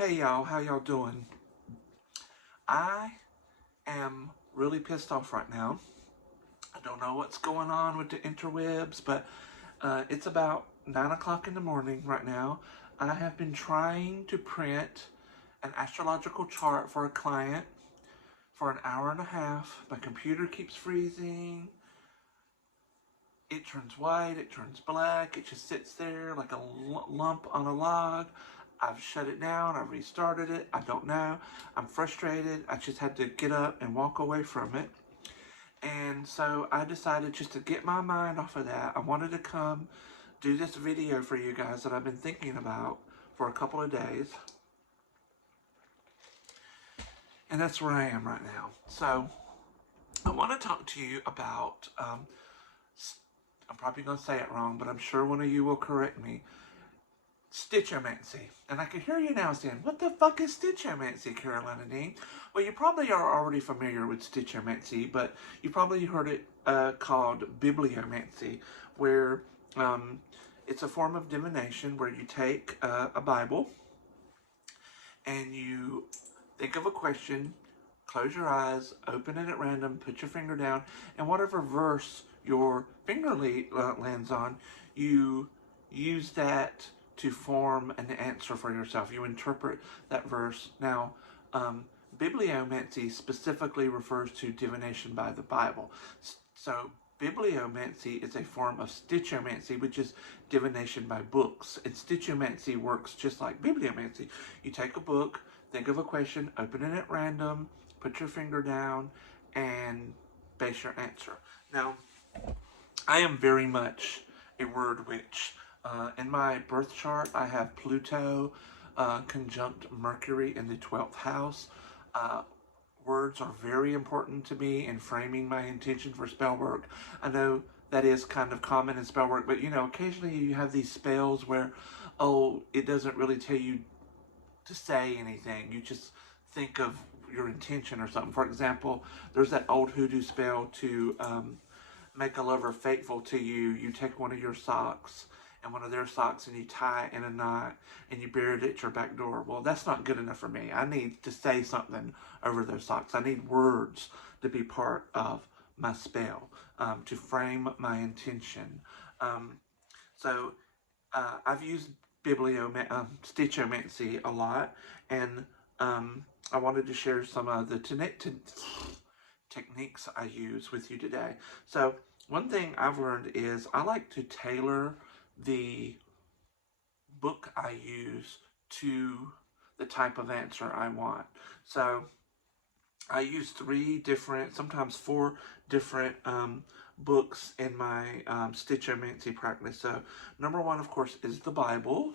Hey y'all, how y'all doing? I am really pissed off right now. I don't know what's going on with the interwebs, but it's about 9 o'clock in the morning right now. I have been trying to print an astrological chart for a client for an hour and a half. My computer keeps freezing. It turns white, it turns black, it just sits there like a lump on a log. I've shut it down, I've restarted it, I don't know. I'm frustrated, I just had to get up and walk away from it. And so I decided just to get my mind off of that. I wanted to come do this video for you guys that I've been thinking about for a couple of days. And that's where I am right now. So I want to talk to you about I'm probably going to say it wrong, but I'm sure one of you will correct me. Stichomancy. And I can hear you now saying, what the fuck is Stichomancy, Carolina Dean? Well, you probably are already familiar with Stichomancy, but you probably heard it called bibliomancy, where it's a form of divination where you take a Bible and you think of a question, close your eyes, open it at random, put your finger down, and whatever verse your finger lands on, you use that to form an answer for yourself. You interpret that verse. Now, bibliomancy specifically refers to divination by the Bible. So, bibliomancy is a form of stichomancy, which is divination by books. And stichomancy works just like bibliomancy. You take a book, think of a question, open it at random, put your finger down, and base your answer. Now, I am very much a word witch. In my birth chart, I have Pluto conjunct Mercury in the 12th house. Words are very important to me in framing my intention for spell work. I know that is kind of common in spell work, but you know, occasionally you have these spells where, oh, it doesn't really tell you to say anything. You just think of your intention or something. For example, there's that old hoodoo spell to make a lover faithful to you. You take one of your socks and one of their socks and you tie it in a knot and you bury it at your back door. Well, that's not good enough for me. I need to say something over those socks. I need words to be part of my spell, to frame my intention. So I've used Stichomancy a lot, and I wanted to share some of the techniques I use with you today. So one thing I've learned is I like to tailor the book I use to the type of answer I want. So I use 3 different, sometimes 4 different books in my Stichomancy practice. So number 1, of course, is the Bible.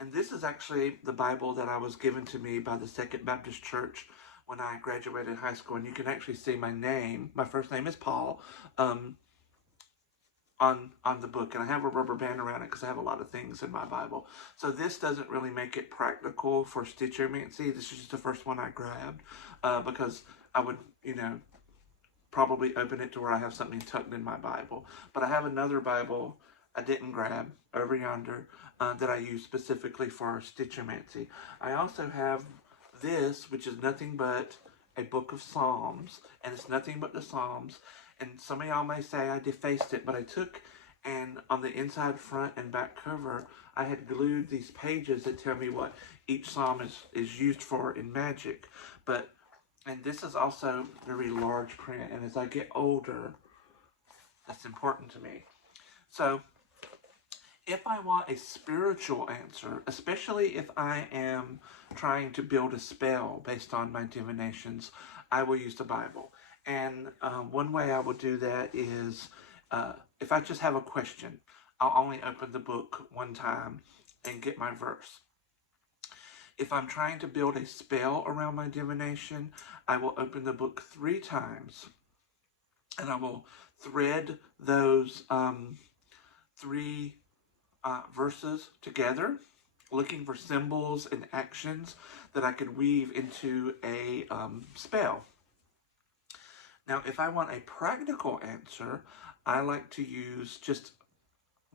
And this is actually the Bible that I was given to me by the Second Baptist Church when I graduated high school. And you can actually see my name. My first name is Paul. On the book, and I have a rubber band around it because I have a lot of things in my Bible. So this doesn't really make it practical for Stichomancy. This is just the first one I grabbed because I would, probably open it to where I have something tucked in my Bible. But I have another Bible I didn't grab over yonder that I use specifically for Stichomancy. I also have this, which is nothing but a book of Psalms, and it's nothing but the Psalms. And some of y'all may say I defaced it, but I took and on the inside, front, and back cover, I had glued these pages that tell me what each psalm is used for in magic. And this is also very large print, and as I get older, that's important to me. So if I want a spiritual answer, especially if I am trying to build a spell based on my divinations, I will use the Bible. And one way I will do that is if I just have a question, I'll only open the book one time and get my verse. If I'm trying to build a spell around my divination, I will open the book 3 times and I will thread those 3 verses together, looking for symbols and actions that I could weave into a spell. Now, if I want a practical answer, I like to use just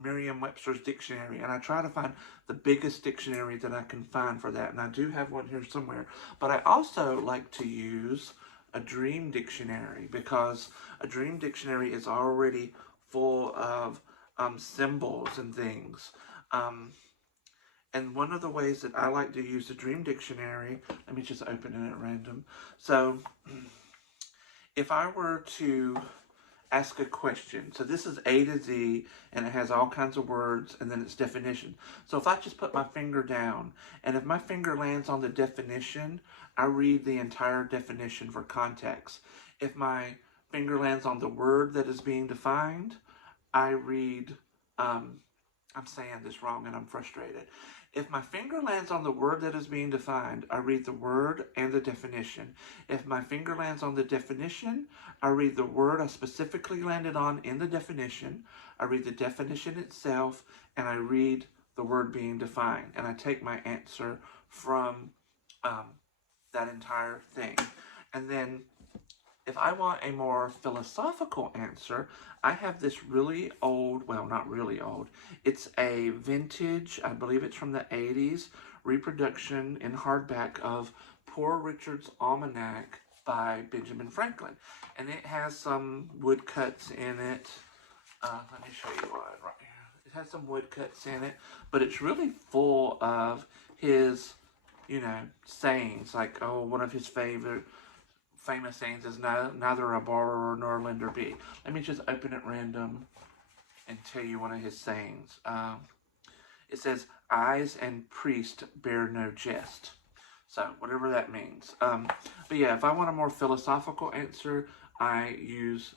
Merriam-Webster's dictionary, and I try to find the biggest dictionary that I can find for that, and I do have one here somewhere. But I also like to use a dream dictionary, because a dream dictionary is already full of symbols and things. And one of the ways that I like to use the dream dictionary, let me just open it at random. So if I were to ask a question. So this is A to Z, and it has all kinds of words, and then its definition. So if I just put my finger down, and if my finger lands on the definition, I read the entire definition for context. If my finger lands on the word that is being defined, I read, I'm saying this wrong and I'm frustrated. If my finger lands on the word that is being defined, I read the word and the definition. If my finger lands on the definition, I read the word I specifically landed on in the definition. I read the definition itself, and I read the word being defined. And I take my answer from that entire thing. And then if I want a more philosophical answer, I have this really old, well, not really old, it's a vintage, I believe it's from the 80s, reproduction in hardback of Poor Richard's Almanac by Benjamin Franklin. And it has some woodcuts in it. Let me show you one right here. It has some woodcuts in it, but it's really full of his, sayings, like, one of his famous sayings is neither a borrower nor a lender be. Let me just open it random and tell you one of his sayings. It says, eyes and priest bear no jest. So, whatever that means. But yeah, if I want a more philosophical answer, I use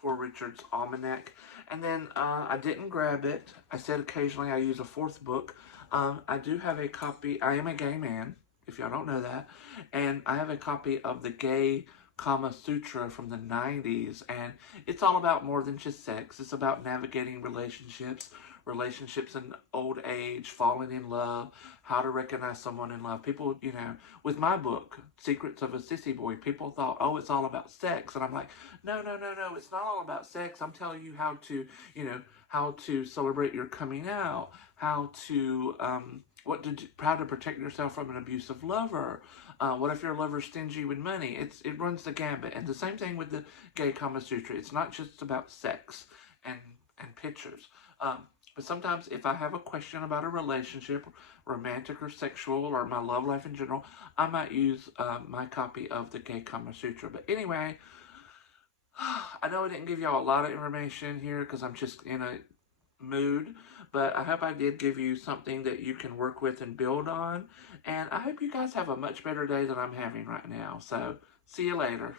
Poor Richard's Almanac. And then I didn't grab it. I said occasionally I use a fourth book. I do have a copy. I am a gay man, if y'all don't know that. And I have a copy of the Gay Kama Sutra from the 90s. And it's all about more than just sex. It's about navigating relationships in old age, falling in love, how to recognize someone in love. People, with my book, Secrets of a Sissy Boy, people thought, oh, it's all about sex. And I'm like, no, it's not all about sex. I'm telling you how to celebrate your coming out, how to protect yourself from an abusive lover. What if your lover's stingy with money? It runs the gambit. And the same thing with the Gay Kama Sutra. It's not just about sex and pictures. But sometimes if I have a question about a relationship, romantic or sexual, or my love life in general, I might use my copy of the Gay Kama Sutra. But anyway, I know I didn't give y'all a lot of information here because I'm just in a mood, but I hope I did give you something that you can work with and build on. And I hope you guys have a much better day than I'm having right now. So, see you later.